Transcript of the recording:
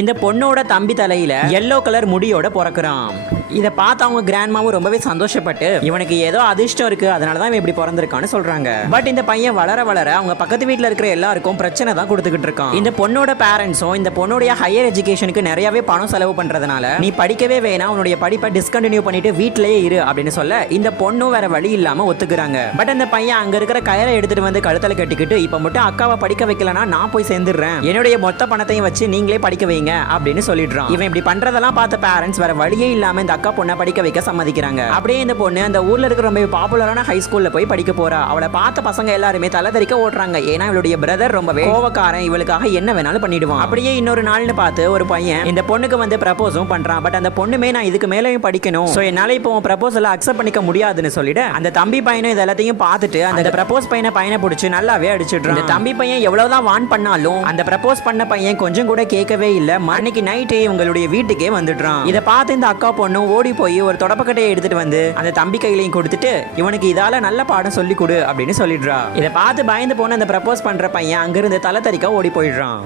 இந்த பொண்ணோட தம்பி தலையில எல்லோ கலர் முடியோட பிறக்குறான். இதை பார்த்து அவங்க கிராண்ட்மாவும் ரொம்பவே சந்தோஷப்பட்டு இவனுக்கு ஏதோ அதிர்ஷ்டம் இருக்கு, அதனாலதான் இவன் இப்படி பிறந்திருக்கான்னு சொல்றாங்க. பட் இந்த பையன் வளர வளர அவங்க பக்கத்து வீட்டுல இருக்கிற எல்லாருக்கும் பிரச்சனை தான் கொடுத்துக்கிட்டு இருக்கான். இந்த பொண்ணோட பேரண்ட்ஸும் இந்த பொண்ணுடைய ஹையர் எஜுகேஷனுக்கு நிறையவே பணம் செலவு பண்றதுனால நீ படிக்கவே வேணாம், உன்னுடைய படிப்பை டிஸ்கண்டினியூ பண்ணிட்டு வீட்டிலேயே இரு அப்படின்னு சொல்ல இந்த பொண்ணும் வேற வழி இல்லாம ஒத்துக்கிறாங்க. பட் அந்த பையன் அங்க இருக்கிற கயரை எடுத்துட்டு வந்து கழுத்துல கட்டிக்கிட்டு இப்ப மட்டும் அக்காவை படிக்க வைக்கலனா நான் போய் சேர்ந்துடுறேன், என்னுடைய மொத்த பணத்தையும் வச்சு நீங்களே படிக்க வைங்க அப்படின்னு சொல்லிடுறான். இவன் இப்படி பண்றதெல்லாம் பார்த்த பேரண்ட்ஸ் வேற வழியே இல்லாம இந்த அக்கா பொண்ணை படிக்க வைக்க சம்மதிக்கிறாங்க. அப்படியே இந்த பொண்ணு அந்த ஊர்ல இருக்கிற ரொம்ப பாப்புலரான ஹை ஸ்கூல்ல போய் படிக்க போறா. அவளை பார்த்த பசங்க எல்லாருமே தலைதறிக்க ஓடுறாங்க. ஏன்னா இவளுடைய பிரதர் ரொம்பவே கோவக்காரன், இவளுக்காக என்ன வேணாலும் பண்ணிடுவான். அப்படியே இன்னொரு நாள்னு பார்த்து ஒரு பையன் இந்த பொண்ணுக்கு வந்து ப்ரப்போஸும் பண்றான். பட் அந்த பொண்ணுமே நான் இதுக்கு மேலேயும் படிக்கணும், சோ என்னால இப்போ ப்ரப்போசலை அக்செப்ட் பண்ணிக்க முடியாதுன்னு சொல்லிட்டு அந்த தம்பி பையனும் இது எல்லாத்தையும் பார்த்துட்டு அந்த ப்ரப்போஸ் பையனை பிடிச்சி நல்லாவே அடிச்சிடுறான். இந்த தம்பி பையன் எவ்வளவுதான் வான் பண்ணாலும் அந்த ப்ரப்போஸ் பண்ண பையன் கொஞ்சம் கூட கேட்கவே இல்ல. அன்னைக்கு நைட்டே இவங்களுடைய வீட்டுக்கே வந்துடுறான். இதை பார்த்து இந்த அக்கா பொண்ணு ஓடி போய் ஒரு தொடப்பக்கட்டையை எடுத்துட்டு வந்து அந்த தம்பி கையிலையும் கொடுத்துட்டு இவனுக்கு இதால நல்ல பாடம் சொல்லி கொடு அப்படின்னு சொல்லிடுறா. இதை பார்த்து பயந்து போன அந்த ப்ரப்போஸ் பண்ற பையன் அங்கிருந்து தலை தறிக்க ஓடி போயிடுறான்.